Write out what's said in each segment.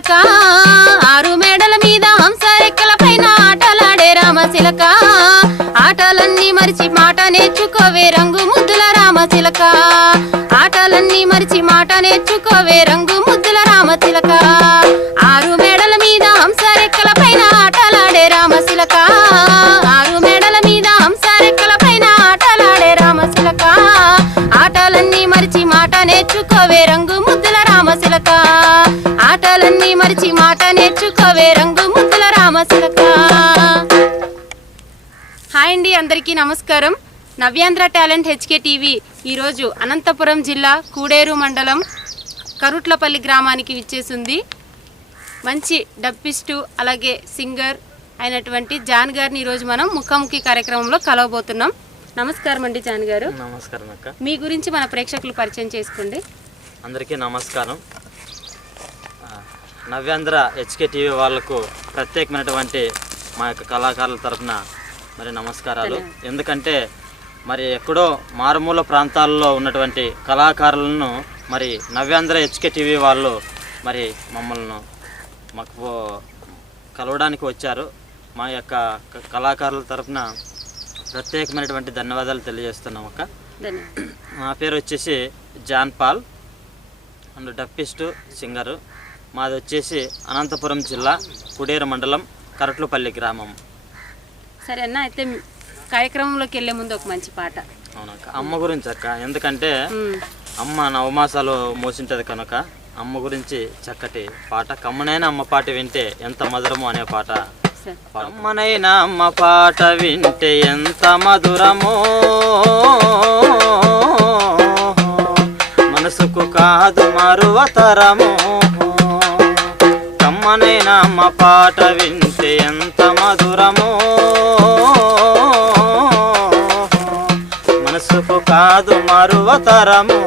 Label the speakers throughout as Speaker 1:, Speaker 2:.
Speaker 1: రామశిలక ఆరు మేడల మీద హంస రెక్కల పైన ఆటలాడే రామశిలక ఆటలన్నీ మరిచి మాట నేర్చుకోవే రంగు ముద్దుల రామశిలక ఆటలన్నీ మరిచి మాట నేర్చుకోవే రంగు ముద్దు మరిచి మాట నేర్చుకోవే రంగు ముద్దుల రామశిలక హాయ్ అండి అందరికీ నమస్కారం. నవ్యాంధ్ర టాలెంట్ హెచ్కే టీవీ ఈరోజు అనంతపురం జిల్లా కూడేరు మండలం కరుట్లపల్లి గ్రామానికి విచ్చేసింది. మంచి డప్పిస్టు అలాగే సింగర్ అయినటువంటి జాన్ గారిని ఈరోజు మనం ముఖాముఖి కార్యక్రమంలో కలవబోతున్నాం. నమస్కారం అండి జాన్ గారు.
Speaker 2: నమస్కారం అక్క.
Speaker 1: మీ గురించి మన ప్రేక్షకులు పరిచయం చేసుకోండి.
Speaker 2: అందరికీ నమస్కారం. నవ్యాంధ్ర హెచ్కే టీవీ వాళ్ళకు ప్రత్యేకమైనటువంటి మా యొక్క కళాకారుల తరపున మరి నమస్కారాలు. ఎందుకంటే మరి ఎక్కడో మారుమూల ప్రాంతాల్లో ఉన్నటువంటి కళాకారులను మరి నవ్యాంధ్ర హెచ్కే టీవీ వాళ్ళు మరి మమ్మల్ని మాకు కలవడానికి వచ్చారు. మా యొక్క కళాకారుల తరపున ప్రత్యేకమైనటువంటి ధన్యవాదాలు తెలియజేస్తున్నాం అక్క. నా పేరు వచ్చేసి జాన్ పాల్. అండ్ డప్పిస్టు సింగరు. మాది వచ్చేసి అనంతపురం జిల్లా కుడేరు మండలం కరట్లపల్లి గ్రామం.
Speaker 1: సరే అన్న అయితే కార్యక్రమంలోకి వెళ్ళే ముందు ఒక మంచి పాట.
Speaker 2: అవునక్క అమ్మ గురించి అక్క. ఎందుకంటే
Speaker 1: మ్మ్.
Speaker 2: అమ్మ నవమాసాలు మోసింటది కనుక అమ్మ గురించి చక్కటి పాట. కమ్మనైన అమ్మ పాట వింటే ఎంత మధురము అనే పాట కమ్మనైన అమ్మ పాట వింటే ఎంత మధురమో మనసుకు కాదు మరువతరము. కమ్మనైన అమ్మ పాట వింటే ఎంత మధురమో. మనసుకు కాదు మరువతరము.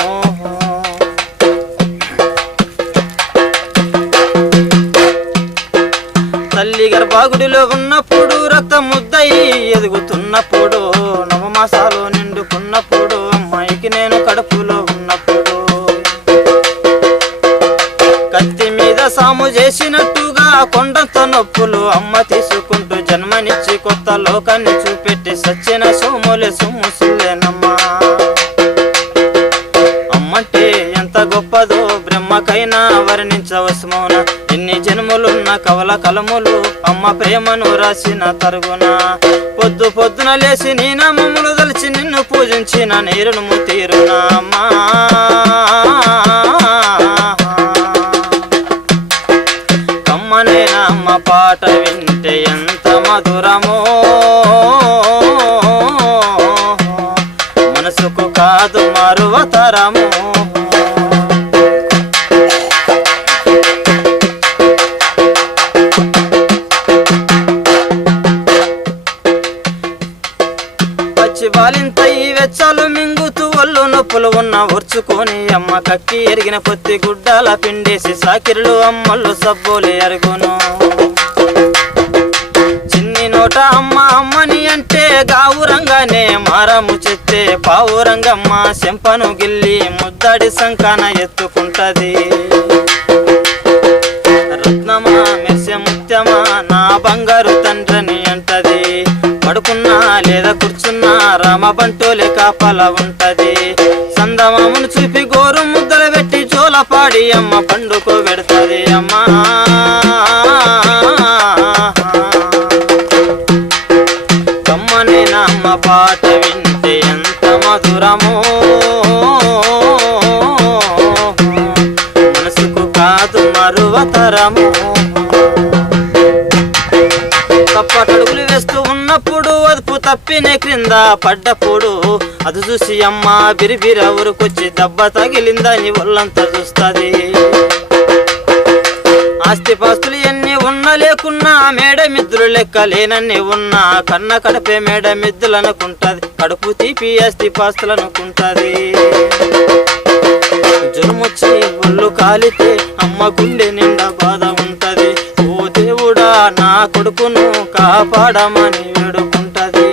Speaker 2: తల్లి గర్భాగుడిలో ఉన్నప్పుడు రక్త ముద్దయి ఎదుగుతున్నప్పుడు నవమాసాలు కొండంత నొప్పులు అమ్మ తీసుకుంటూ జన్మనిచ్చి కొత్త లోకాన్ని చూపెట్టి సచ్చిన సోములే సొమ్ముసులేనమ్మా అమ్మంటే ఎంత గొప్పదో బ్రహ్మకైనా వర్ణించవసమోన ఎన్ని జన్మలున్న కవల కలములు అమ్మ ప్రేమను రాసిన తరుగున. పొద్దు పొద్దున లేచి నీ నామములు దలిచి నిన్ను పూజించిన నీరును తీరునా అమ్మా. పాట వింటే ఎంత మధురమో. మనసుకు కాదు మరువతరము. పచ్చి బాలింత ఈ వెచ్చాలు మింగుతూ ఒళ్ళు నొప్పులు ఉన్న ఉర్చుకొని అమ్మ కక్కి ఎరిగిన పొత్తి గుడ్డాల పిండేసి సాకిరులు అమ్మలు సబ్బోలే అరుగును. తోట అమ్మ అమ్మని అంటే గావురంగానే మారము చెత్తే పావురంగమ్మ శంపను గిల్లి ముద్దడి సంకన ఎత్తుకుంటది. రత్నమా మెస్సె ముత్యమా నా బంగారు తండ్రిని అంటది. పడుకున్నా లేదా కూర్చున్నా రామ బంటోలే కాపల ఉంటది. సందమామును చూపి గోరు ముద్దలు పెట్టి చోలపాడి అమ్మ పండుకో పెడుతుంది. అమ్మా పాట ఎంత మధురమో. మనసుకు కాదు మరువతరము. తప్పటడుగులు వేస్తూ ఉన్నప్పుడు అదుపు తప్పిన క్రింద పడ్డప్పుడు అది చూసి అమ్మ బిరిబిర ఊరుకొచ్చి దెబ్బ తగిలిందని ఒళ్ళంతా చూస్తుంది. ఆస్తి పాస్తులు కన్న లేకున్నా మేడ మిద్దులు లెక్క లేనన్ని ఉన్నా కన్న కడపే మేడ మిద్దులు అనుకుంటది కడుపు తీపి ఆస్తి పాస్తులు అనుకుంటది జురుముచ్చి ఒళ్ళు కాలితే అమ్మ గుండె నిండా బాధ ఉంటది. ఓ దేవుడా నా కొడుకును కాపాడమని వేడుకుంటది.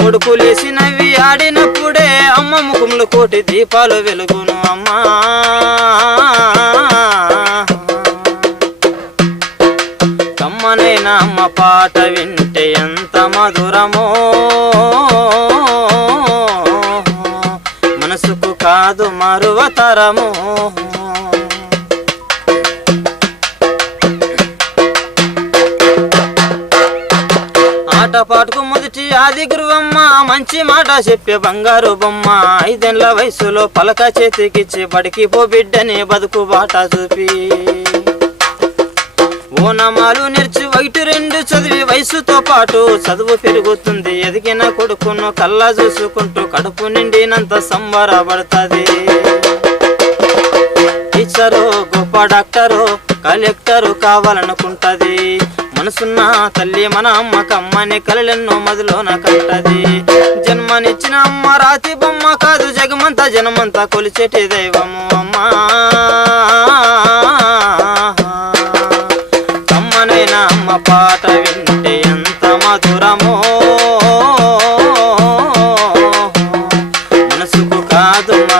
Speaker 2: కొడుకు లేసినవి ఆడినప్పుడే అమ్మ ముఖంలో కోటి దీపాలు వెలుగును అమ్మా. పాట వింటే ఎంత మధురమో. మనసుకు కాదు మరువతరము. ఆటపాటుకు మొదటి ఆది గురువమ్మ మంచి మాట చెప్పే బంగారు బొమ్మ. ఐదేళ్ళ వయసులో పలక చేతికిచ్చి బడికి పో బిడ్డని బతుకు బాట చూపి. ఓనమాలు నిర్ ఒకటి రెండు చదివి వయసుతో పాటు చదువు పెరుగుతుంది. ఎదిగిన కొడుకును కల్లా చూసుకుంటూ కడుపు నిండినంత సంబరపడుతుంది టీచరు గొప్ప డాక్టరు కలెక్టరు కావాలనుకుంటది. మనసున్న తల్లి మన అమ్మక అమ్మని కలలెన్నో మదిలోన కంటది జన్మనిచ్చిన అమ్మ రాతి బొమ్మ కాదు జగమంతా జనమంతా కొలిచేటి దైవము అమ్మా.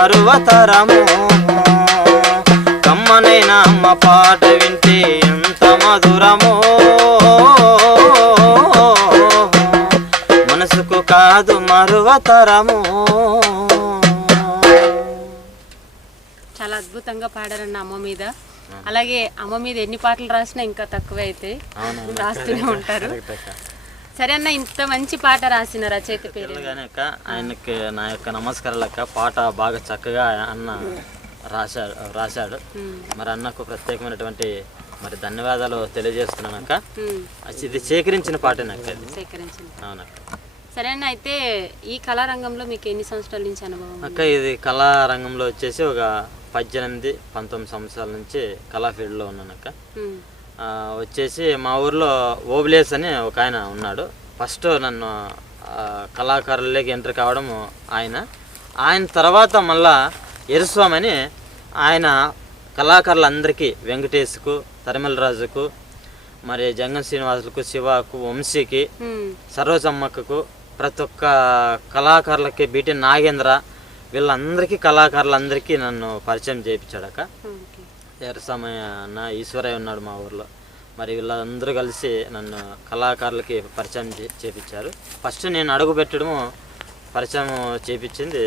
Speaker 2: కాదు మరువతరము కమ్మనైనా అమ్మ పాట వింటే ఎంత మధురమో. మనసుకు కాదు మరువతరము.
Speaker 1: చాలా అద్భుతంగా పాడారన్న అమ్మ మీద. అలాగే అమ్మ మీద ఎన్ని పాటలు రాసినా ఇంకా తక్కువే అయితే. రాస్తూనే ఉంటారు. సరే అన్న ఇంత మంచి పాట రాసిన రచయిత పేరు
Speaker 2: అక్క. ఆయనకి నా యొక్క నమస్కారాలు అక్క. పాట బాగా చక్కగా అన్న రాశాడు రాశాడు. మరి అన్నకు ప్రత్యేకమైనటువంటి మరి ధన్యవాదాలు తెలియజేస్తున్నాను అక్క. ఇది సేకరించిన పాటేనక్క ఇది?
Speaker 1: సేకరించింది
Speaker 2: అవునక్క
Speaker 1: సరే అన్న అయితే ఈ కళారంగంలో మీకు ఎన్ని సంవత్సరాల నుంచి అనుభవం?
Speaker 2: అక్క ఇది కళా రంగంలో వచ్చేసి ఒక పద్దెనిమిది పంతొమ్మిది సంవత్సరాల నుంచి కళా ఫీల్డ్లో ఉన్నాను అక్క. వచ్చేసి మా ఊర్లో ఓబులేస్ అని ఒక ఆయన ఉన్నాడు. ఫస్ట్ నన్ను కళాకారులకి ఎంటర్ కావడం ఆయన. ఆయన తర్వాత మళ్ళా ఎరుస్వామి అని ఆయన కళాకారులందరికీ వెంకటేష్కు తరిమల రాజుకు మరి జంగం శ్రీనివాసులకు శివకు వంశీకి సరోజమ్మకు ప్రతి ఒక్క కళాకారులకి బీటీ నాగేంద్ర వీళ్ళందరికీ కళాకారులందరికీ నన్ను పరిచయం చేయించాడక ఎరసమయ అన్న ఈశ్వరయ్య ఉన్నాడు మా ఊర్లో. మరి వీళ్ళందరూ కలిసి నన్ను కళాకారులకి పరిచయం చేపించారు. ఫస్ట్ నేను అడుగు పెట్టడము పరిచయం చేపించింది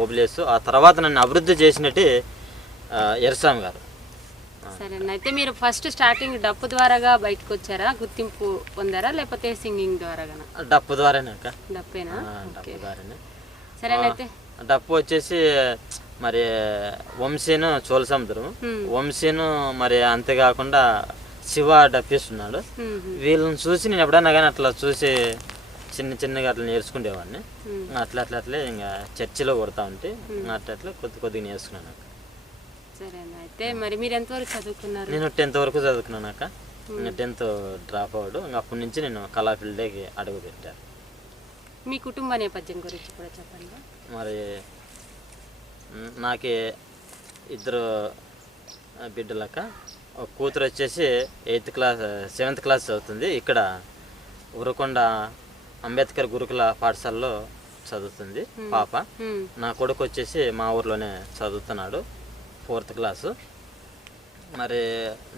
Speaker 2: ఓబులేసు. ఆ తర్వాత నన్ను అభివృద్ధి చేసినట్టు ఎరస్వామి గారు.
Speaker 1: సరే అన్న అయితే మీరు ఫస్ట్ స్టార్టింగ్ డప్పు ద్వారాగా బయటకు వచ్చారా గుర్తింపు పొందారా? లేకపోతే సింగింగ్ ద్వారాగా
Speaker 2: డప్పు ద్వారానే అక్క.
Speaker 1: డప్పేనా?
Speaker 2: డప్పు ద్వారానే.
Speaker 1: సరే అన్న అయితే
Speaker 2: డప్పు వచ్చేసి మరి వంశీను చోళ సముద్రం
Speaker 1: Hmm.
Speaker 2: వంశీను మరి అంతేకాకుండా శివ డప్పిస్తున్నాడు వీళ్ళని చూసి నేను ఎప్పుడైనా కానీ అట్లా చూసి చిన్న చిన్నగా అట్లా నేర్చుకునేవాడిని అట్లా అట్లా అట్లే ఇంకా చర్చిలో కొడతా ఉంటే అట్లా అట్లా కొద్ది కొద్దిగా నేర్చుకున్నాను
Speaker 1: అయితే మరి మీరు ఎంతవరకు చదువుకున్నారు?
Speaker 2: నేను టెన్త్ వరకు చదువుకున్నాను అక్క. ఇంకా టెన్త్ డ్రాప్ అవ్వడు. ఇంకా అప్పటి నుంచి నేను కళా ఫీల్డ్కి అడుగు పెట్టాను
Speaker 1: మీ కుటుంబ నేపథ్యం గురించి కూడా చెప్పండి.
Speaker 2: మరి నాకే ఇద్దరు బిడ్డలక్క. ఒక కూతురు వచ్చేసి ఎయిత్ క్లాస్ సెవెంత్ క్లాస్ చదువుతుంది. ఇక్కడ ఉరకొండ అంబేద్కర్ గురుకుల పాఠశాలలో చదువుతుంది పాప. నా కొడుకు వచ్చేసి మా ఊర్లోనే చదువుతున్నాడు ఫోర్త్ క్లాసు. మరి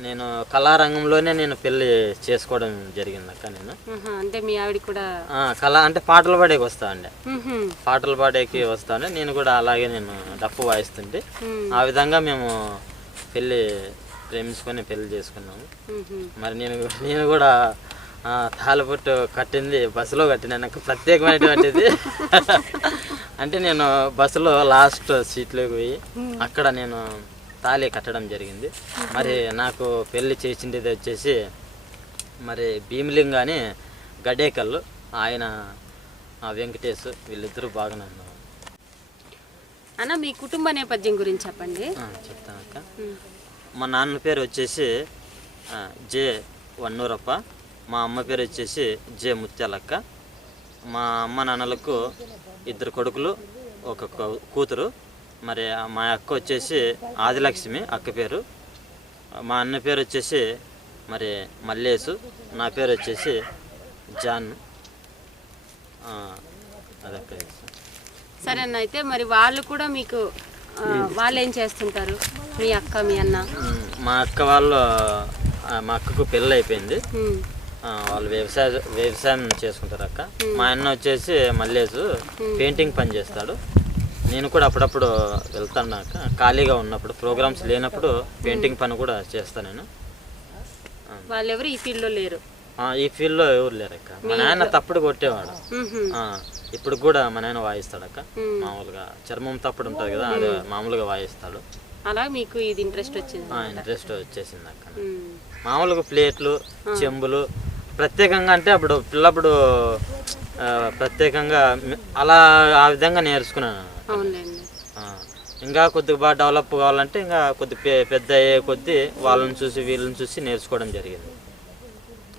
Speaker 2: నేను కళారంగంలోనే నేను పెళ్ళి చేసుకోవడం జరిగింది అక్క నేను.
Speaker 1: అంటే మీ ఆవిడ కూడా
Speaker 2: కళ అంటే పాటలు పాడేకి వస్తా అండి. పాటలు పాడేకి వస్తాను నేను కూడా అలాగే నేను డప్పు వాయిస్తుంటే ఆ విధంగా మేము పెళ్ళి ప్రేమించుకొని పెళ్ళి చేసుకున్నాము. మరి నేను నేను కూడా తాళపొట్టు కట్టింది బస్సులో కట్టిన నాకు ప్రత్యేకమైనటువంటిది. అంటే నేను బస్సులో లాస్ట్ సీట్లోకి పోయి అక్కడ నేను తాళి కట్టడం జరిగింది. మరి నాకు పెళ్ళి చేసిండేది వచ్చేసి మరి భీమిలింగ అని గడేకల్లు ఆయన వెంకటేష్ వీళ్ళిద్దరూ బాగా నన్ను
Speaker 1: అన్న మీ కుటుంబ నేపథ్యం గురించి చెప్పండి.
Speaker 2: చెప్తాను అక్క. మా నాన్న పేరు వచ్చేసి జే వన్నూరప్ప. మా అమ్మ పేరు వచ్చేసి జే ముత్యాలక్క. మా అమ్మ నాన్నలకు ఇద్దరు కొడుకులు ఒక కూతురు. మరి మా అక్క వచ్చేసి ఆదిలక్ష్మి అక్క పేరు. మా అన్న పేరు వచ్చేసి మరి మల్లేసు నా పేరు వచ్చేసి జాన్. అదక్క
Speaker 1: సరే అన్న అయితే మరి వాళ్ళు కూడా మీకు వాళ్ళు ఏం చేస్తుంటారు? మీ అక్క మీ అన్న?
Speaker 2: మా అక్క వాళ్ళు మా అక్కకు పెళ్ళి అయిపోయింది. వాళ్ళు వ్యవసాయ వ్యవసాయం చేసుకుంటారు అక్క. మా అన్న వచ్చేసి మల్లేసు పెయింటింగ్ పని చేస్తాడు. నేను కూడా అప్పుడప్పుడు వెళ్తాను అక్క ఖాళీగా ఉన్నప్పుడు ప్రోగ్రామ్స్ లేనప్పుడు పెయింటింగ్ పని కూడా చేస్తాను నేను.
Speaker 1: వాళ్ళెవరు ఈ ఫీల్డ్లో లేరు
Speaker 2: ఈ ఫీల్డ్లో ఎవరు లేరు అక్క మా నాయన తప్పుడు కొట్టేవాడు. ఇప్పుడు కూడా మా నాయన వాయిస్తాడు అక్క
Speaker 1: మ్మ్.
Speaker 2: మామూలుగా చర్మం తప్పుడు ఉంటుంది కదా అది మామూలుగా వాయిస్తాడు.
Speaker 1: అలా మీకు ఇది ఇంట్రెస్ట్ వచ్చింది?
Speaker 2: ఇంట్రెస్ట్ వచ్చేసింది అక్క. మామూలుగా ప్లేట్లు చెంబులు ప్రత్యేకంగా అంటే అప్పుడు పిల్లప్పుడు ప్రత్యేకంగా అలా ఆ విధంగా నేర్చుకున్నాను.
Speaker 1: అవునులేండి
Speaker 2: ఇంకా కొద్దిగా బాగా డెవలప్ కావాలంటే ఇంకా కొద్ది పెద్ద అయ్యే కొద్దీ వాళ్ళని చూసి వీళ్ళని చూసి నేర్చుకోవడం జరిగింది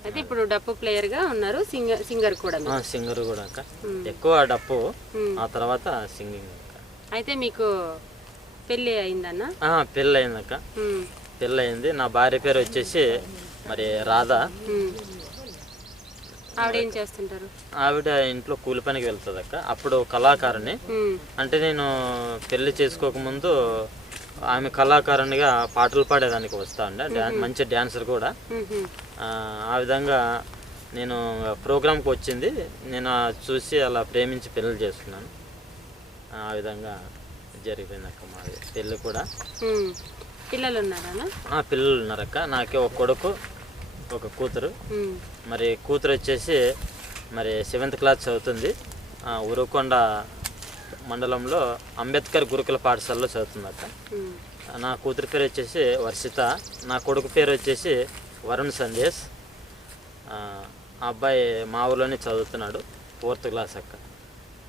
Speaker 1: అయితే ఇప్పుడు డప్పు ప్లేయర్గా ఉన్నారు సింగర్ సింగర్ కూడా.
Speaker 2: సింగర్ కూడా అక్క. ఎక్కువ డప్పు. ఆ తర్వాత సింగింగ్
Speaker 1: అయితే మీకు పెళ్ళి అయిందన్న
Speaker 2: పెళ్ళి అయిందక్క. పెళ్ళి అయింది నా భార్య పేరు వచ్చేసి మరి రాధా.
Speaker 1: ఆవిడ ఏం చేస్తుంటారు?
Speaker 2: ఆవిడ ఇంట్లో కూలి పనికి వెళ్తుంది అక్క. అప్పుడు కళాకారుని. అంటే నేను పెళ్ళి చేసుకోకముందు ఆమె కళాకారునిగా పాటలు పాడేదానికి వస్తా ఉండే. మంచి డ్యాన్సర్ కూడా. ఆ, విధంగా నేను ప్రోగ్రామ్కి వచ్చింది. నేను చూసి అలా ప్రేమించి పెళ్ళి చేసుకున్నాను. ఆ విధంగా జరిగిపోయింది అక్క మాది పెళ్ళి కూడా.
Speaker 1: పిల్లలు ఉన్నారా
Speaker 2: ఆ, పిల్లలు ఉన్నారక్క. నాకే ఒక కొడుకు ఒక కూతురు. మరి కూతురు వచ్చేసి మరి సెవెంత్ క్లాస్ చదువుతుంది. ఉరుకొండ మండలంలో అంబేద్కర్ గురుకుల పాఠశాలలో చదువుతుందక్క
Speaker 1: మ్.
Speaker 2: నా కూతురు పేరు వచ్చేసి వర్షిత. నా కొడుకు పేరు వచ్చేసి వరుణ్ సందేశ్. ఆ ఆ అబ్బాయి మా ఊర్లోనే చదువుతున్నాడు ఫోర్త్ క్లాస్ అక్క.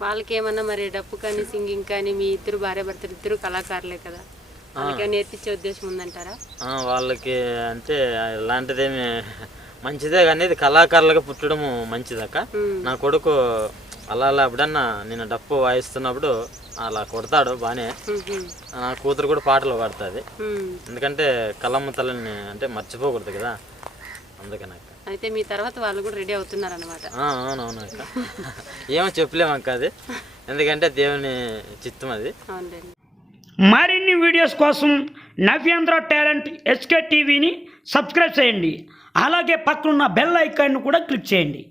Speaker 1: వాళ్ళకి ఏమన్నా మరి డప్పు కానీ సింగింగ్ కానీ మీ ఇద్దరు భార్య భర్తలు ఇద్దరు కళాకారులే కదా? వాళ్ళకి నేర్పించే ఉద్దేశం ఉందంటారా?
Speaker 2: వాళ్ళకి అంటే ఇలాంటిదేమి మంచిదే కానీ ఇది కళాకారులుగా పుట్టడము మంచిదక్క. నా కొడుకు అలా అలా ఎప్పుడన్నా నేను డప్పు వాయిస్తున్నప్పుడు అలా కొడతాడు బాగానే. నా కూతురు కూడా పాటలు పాడుతుంది. ఎందుకంటే కలమ్మ తల్లిని అంటే మర్చిపోకూడదు కదా. అందుకని అక్క
Speaker 1: అయితే మీ తర్వాత వాళ్ళు కూడా రెడీ అవుతున్నారనమాట
Speaker 2: ఆ, అవునవును అక్క. ఏమో చెప్పలేము అక్క అది. ఎందుకంటే దేవుని చిత్తం అది.
Speaker 1: అవునులేండి.
Speaker 3: మరిన్ని వీడియోస్ కోసం నవ్యాంధ్ర టాలెంట్ ఎస్కే టీవీని సబ్స్క్రైబ్ చేయండి. అలాగే పక్కనున్న బెల్ ఐకాన్ను కూడా క్లిక్ చేయండి.